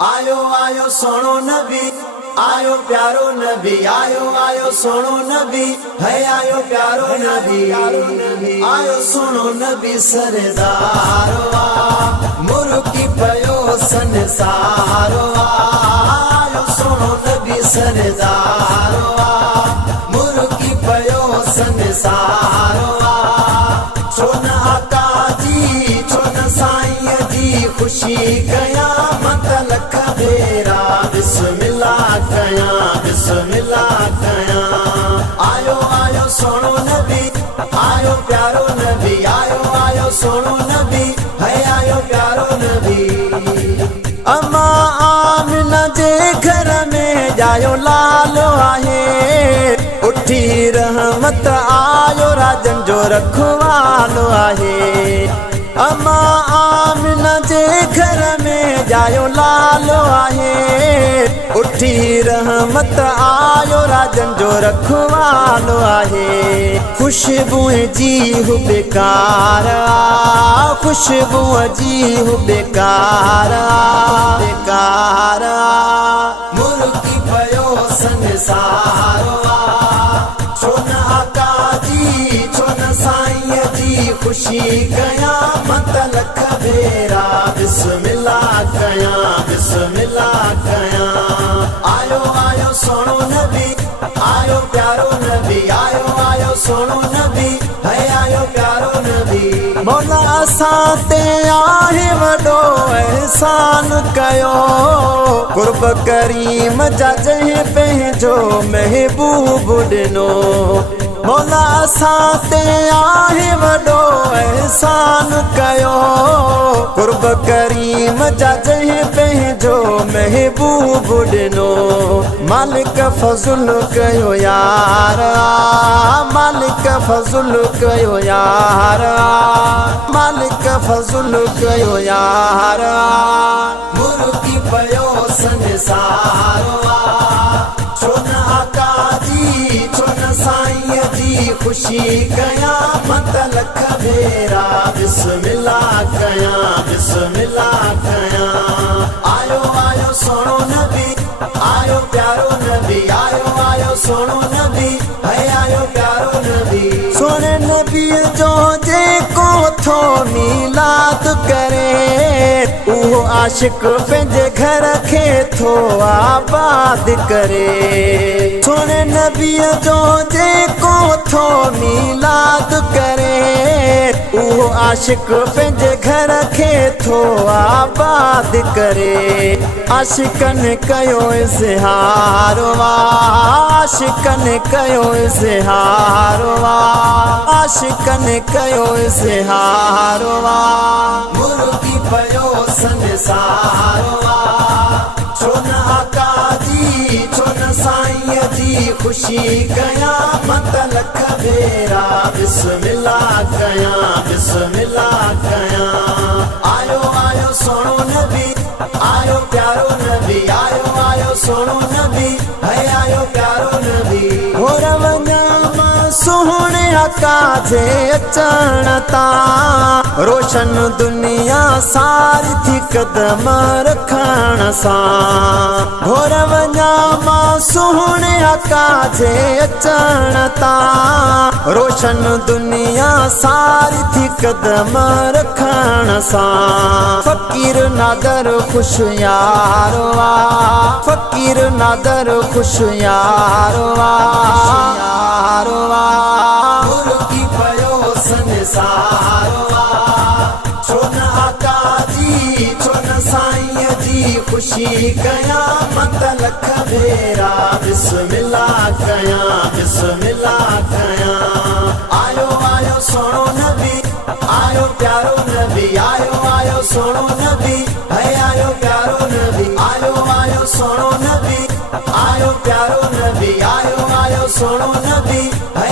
आयो आयो सोनो नबी, आयो प्यारो नबी, आयो आयो सोनो नबी, है आयो प्यारो नबी, आयो सोनो नबी सरदारो मुर्की पयो संसारो आयो सोनो नबी सरदारो मुर्की पयो संसारो छोन आका जी छोन साईं जी खुशी कया लख भेरा बिस्मिल्लाह कया आयो आयो सोनो नबी, आयो प्यारो नबी, आयो आयो सोनो नबी, है आयो प्यारो नबी। अम्मा आमिना जे घर में जायो लालो आहे उठी रहमत आयो राजन जो रखवालो आहे। अम्मा आमिना जे घर में जायो लालो आहे उठी रहमत आयो राजन जो रखवालो आहे। खुशबू जी हु बेकार खुशबू जी हु बेकार बेकार मुर्की पयो संसारो छोन आका जी छोन साईं जी खुशी कया मत लख भेरा बिस्मिल्लाह कया आयो आयो सोनो नबी, आयो प्यारो नबी, आयो आयो सोनो नबी, है आयो प्यारो नबी। मौला असां ते आहे वॾो एहसान कयो कुर्ब करीम जा जंहिं पंहिंजो महबूब ॾिनो। मौला असां ते आहे वॾो एहसान कयो कुर्ब करीम जा जंहिं पंहिंजो महबूब ॾिनो। मालिक फज़ुल कयो यार मालिक फज़ुल कयो यार मालिक फज़ुल कयो यार मुर्की पयो संसारो छोन आका जी छोन साईं जी खुशी कया मत लख भेरा बिस्मिल्लाह कया आयो आयो सोनो नबी, आयो प्यारो नबी, आयो आयो सोनो नबी, है आयो प्यारो नबी। सोने नबी जो जेको थो मीलाद करे उहो आशिक पंहिंजे घर खे थो आबाद करे। सोने नबी जो जेको थो मीलाद करे उहो आशिक पंहिंजे घर खे थो आबाद करे। आशिकन कयो इज़हारो आशिकन कयो इज़हारो आशिकन कयो इज़हारो मुर्की पयो संसारो छोन आका जी छोन साईं जी खुशी कया मत लख भेरा बिस्मिल्लाह कया आयो आयो सोनो नबी, आयो प्यारो नबी, आयो आयो सोनो नबी, है आयो प्यारो नबी। घोर वञा सोहणे आका जे अचण तां रोशन दुनिया सारी थी कदम रखण सां। घोर वञा सोहणे आका जे अचण तां रोशन दुनिया सारी थी कदम रखण सां। फ़कीर नादर खुश यारो फ़कीर नादर खुश यारो मुर्की पयो संसारो छोन आका जी छोन साईं जी खुशी कया मत लख भेरा बिस्मिल्लाह कया आयो आयो सोनो नबी, आयो प्यारो नबी, आयो आयो सोनो नबी, है आयो प्यारो नबी। आयो आयो सोनो नबी, आयो प्यारो नबी, आयो आयो सोनो नबी, है